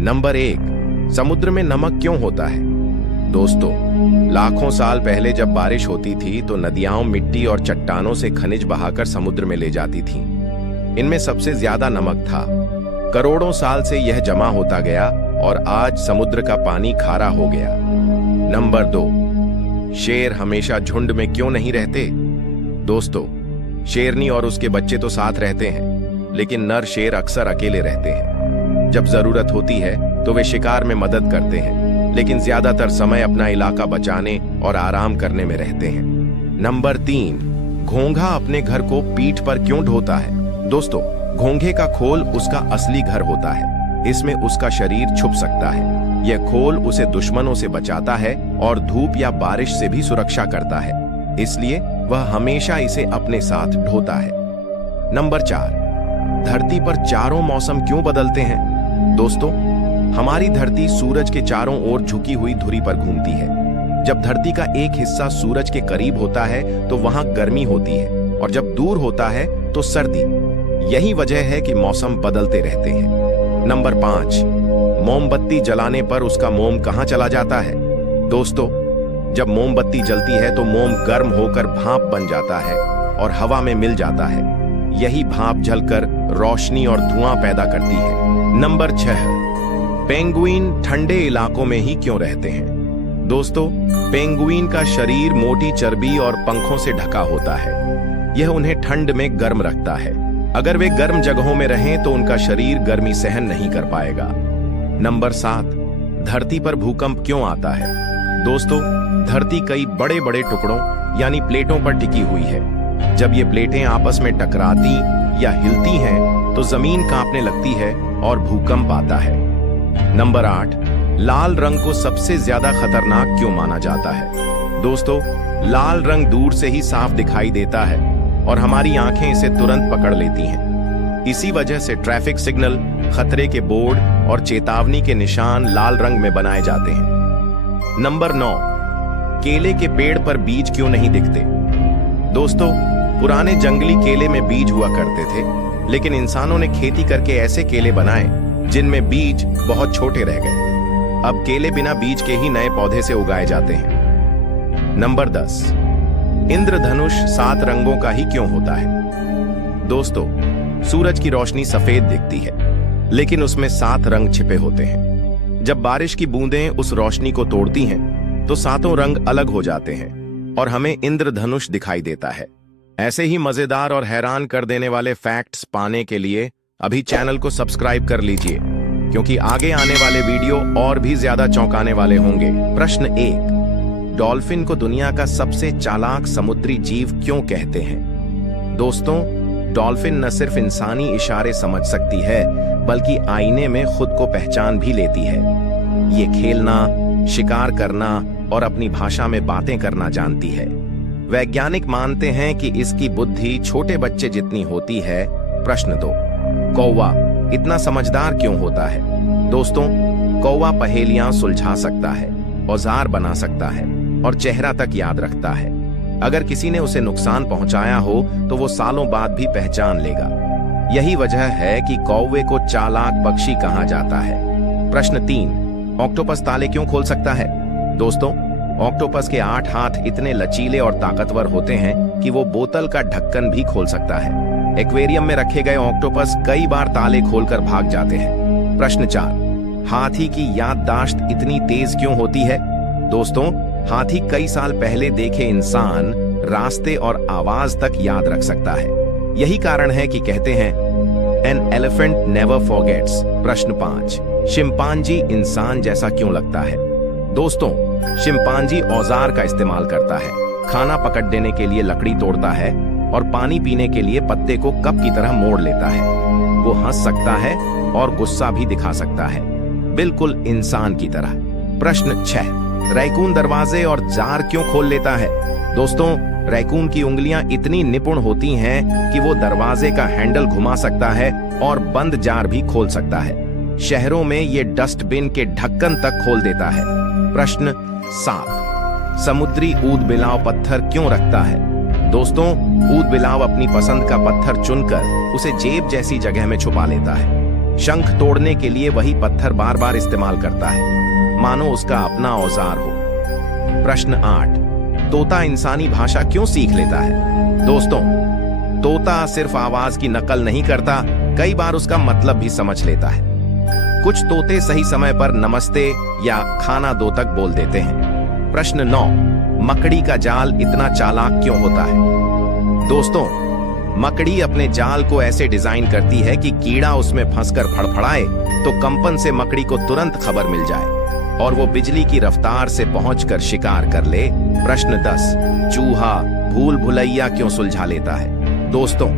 Number 1, समुद्र में नमक क्यों होता है? दोस्तों, लाखों साल पहले जब बारिश होती थी तो नदियां मिट्टी और चट्टानों से खनिज बहाकर समुद्र में ले जाती थीं। इनमें सबसे ज्यादा नमक था। करोड़ों साल से यह जमा होता गया और आज समुद्र का पानी खारा हो गया। नंबर 2, शेर हमेशा झुंड में क्यों नहीं रहते? दोस्तों, शेरनी और उसके बच्चे तो साथ रहते हैं, लेकिन नर शेर अक्सर अकेले रहते हैं। जब जरूरत होती है तो वे शिकार में मदद करते हैं, लेकिन ज्यादातर समय अपना इलाका बचाने और आराम करने में रहते हैं। नंबर 3, घोंघा अपने घर को पीठ पर क्यों ढोता है? दोस्तों, घोंघे का खोल उसका असली घर होता है। इसमें उसका शरीर छुप सकता है। यह खोल उसे दुश्मनों से बचाता है और धूप या बारिश से भी सुरक्षा करता है, इसलिए वह हमेशा इसे अपने साथ ढोता है। नंबर 4, धरती पर चारों मौसम क्यों बदलते हैं? दोस्तों, हमारी धरती सूरज के चारों ओर झुकी हुई धुरी पर घूमती है। जब धरती का एक हिस्सा सूरज के करीब होता है तो वहां गर्मी होती है, और जब दूर होता है तो सर्दी। यही वजह है कि मौसम बदलते रहते हैं। नंबर 5, मोमबत्ती जलाने पर उसका मोम कहां चला जाता है? दोस्तों, जब मोमबत्ती जलती है तो मोम गर्म होकर भाप बन जाता है और हवा में मिल जाता है। यही भाप जलकर रोशनी और धुआं पैदा करती है। नंबर 6, पेंगुइन ठंडे इलाकों में ही क्यों रहते हैं? दोस्तों, पेंगुइन का शरीर मोटी चर्बी और पंखों से ढका होता है। यह उन्हें ठंड में गर्म रखता है। अगर वे गर्म जगहों में रहें तो उनका शरीर गर्मी सहन नहीं कर पाएगा। नंबर 7, धरती पर भूकंप क्यों आता है? दोस्तों, धरती कई बड़े बड़े टुकड़ों यानी प्लेटों पर टिकी हुई है। जब ये प्लेटें आपस में टकराती या हिलती हैं तो जमीन कांपने लगती है और भूकंप आता है। नंबर 8, लाल रंग को सबसे ज्यादा खतरनाक क्यों माना जाता है? दोस्तों, लाल रंग दूर से ही साफ दिखाई देता है और हमारी आंखें इसे तुरंत पकड़ लेती हैं। इसी वजह से ट्रैफिक सिग्नल, खतरे के बोर्ड और चेतावनी के निशान लाल रंग में बनाए जाते हैं। नंबर 9, केले के पेड़ पर बीज क्यों नहीं दिखते? दोस्तों, पुराने जंगली केले में बीज हुआ करते थे, लेकिन इंसानों ने खेती करके ऐसे केले बनाए जिनमें बीज बहुत छोटे रह गए। अब केले बिना बीज के ही नए पौधे से उगाए जाते हैं। नंबर 10, इंद्रधनुष 7 रंगों का ही क्यों होता है? दोस्तों, सूरज की रोशनी सफेद दिखती है, लेकिन उसमें 7 रंग छिपे होते हैं। जब बारिश की बूंदें उस रोशनी को तोड़ती हैं, तो 7 रंग अलग हो जाते हैं और हमें इंद्रधनुष दिखाई देता है। ऐसे ही मजेदार और हैरान कर देने वाले फैक्ट्स पाने के लिए अभी चैनल को सब्सक्राइब कर लीजिए, क्योंकि आगे आने वाले वीडियो और भी ज्यादा चौंकाने वाले होंगे। प्रश्न 1, डॉल्फिन को दुनिया का सबसे चालाक समुद्री जीव क्यों कहते हैं? दोस्तों, डॉल्फिन न सिर्फ इंसानी इशारे समझ सकती है, बल्कि आईने में खुद को पहचान भी लेती है। ये खेलना, शिकार करना और अपनी भाषा में बातें करना जानती है। वैज्ञानिक मानते हैं कि इसकी बुद्धि छोटे बच्चे जितनी होती है। प्रश्न 2, कौवा इतना समझदार क्यों होता है? दोस्तों, कौवा पहेलियां सुलझा सकता है, औजार बना सकता है और चेहरा तक याद रखता है। अगर किसी ने उसे नुकसान पहुंचाया हो तो वो सालों बाद भी पहचान लेगा। यही वजह है कि कौवे को चालाक पक्षी कहा जाता है। प्रश्न 3, ऑक्टोपस ताले क्यों खोल सकता है? दोस्तों, ऑक्टोपस के 8 हाथ इतने लचीले और ताकतवर होते हैं कि वो बोतल का ढक्कन भी खोल सकता है। एक्वेरियम में रखे गए ऑक्टोपस कई बार ताले खोलकर भाग जाते हैं। प्रश्न 4, हाथी की याददाश्त इतनी तेज क्यों होती है? दोस्तों, हाथी कई साल पहले देखे इंसान, रास्ते और आवाज तक याद रख सकता है। यही कारण है कि कहते हैं एन एलिफेंट नेवर फॉरगेट्स। प्रश्न 5, शिंपांजी इंसान जैसा क्यों लगता है? दोस्तों, शिंपांजी औजार का इस्तेमाल करता है। खाना पकड़ देने के लिए लकड़ी तोड़ता है और पानी पीने के लिए पत्ते को कप की तरह मोड़ लेता है। वो हंस सकता है और गुस्सा भी दिखा सकता है, बिल्कुल इंसान की तरह। प्रश्न 6, रैकून दरवाजे और जार क्यों खोल लेता है? दोस्तों, रैकून की उंगलियां इतनी निपुण होती हैं कि वो दरवाजे का हैंडल घुमा सकता है और बंद जार भी खोल सकता है। शहरों में ये डस्टबिन के ढक्कन तक खोल देता है। प्रश्न 7, समुद्री ऊदबिलाव पत्थर क्यों रखता है? दोस्तों, ऊदबिलाव अपनी पसंद का पत्थर चुनकर उसे जेब जैसी जगह में छुपा लेता है। शंख तोड़ने के लिए वही पत्थर बार बार इस्तेमाल करता है, मानो उसका अपना औजार हो। प्रश्न 8, तोता इंसानी भाषा क्यों सीख लेता है? दोस्तों, तोता सिर्फ आवाज की नकल नहीं करता, कई बार उसका मतलब भी समझ लेता है। कुछ तोते सही समय पर नमस्ते या खाना दो तक बोल देते हैं। प्रश्न 9, मकड़ी का जाल इतना चालाक क्यों होता है? दोस्तों, मकड़ी अपने जाल को ऐसे डिजाइन करती है कि कीड़ा उसमें फंसकर फड़फड़ाए तो कंपन से मकड़ी को तुरंत खबर मिल जाए और वो बिजली की रफ्तार से पहुंचकर शिकार कर ले। प्रश्न 10, चूहा भूल भुलैया क्यों सुलझा लेता है? दोस्तों,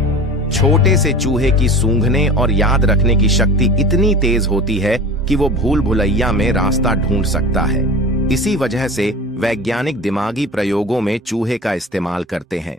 छोटे से चूहे की सूंघने और याद रखने की शक्ति इतनी तेज होती है कि वो भूल भुलैया में रास्ता ढूंढ सकता है। इसी वजह से वैज्ञानिक दिमागी प्रयोगों में चूहे का इस्तेमाल करते हैं।